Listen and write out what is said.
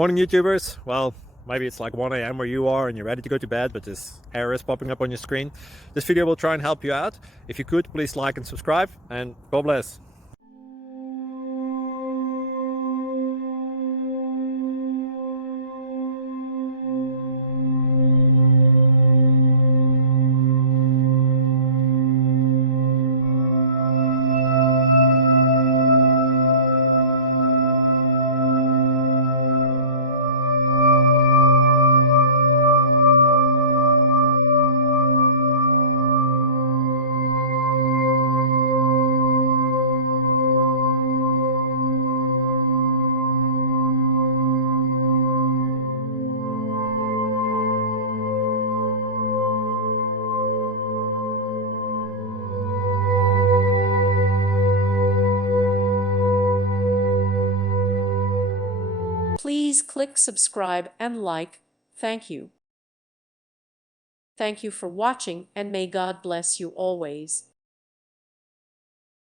Morning YouTubers. Well, maybe it's like 1 a.m. where you are and you're ready to go to bed, but this error is popping up on your screen. This video will try and help you out. If you could, please like and subscribe, and God bless. Please click subscribe and like. Thank you. Thank you for watching, and may God bless you always.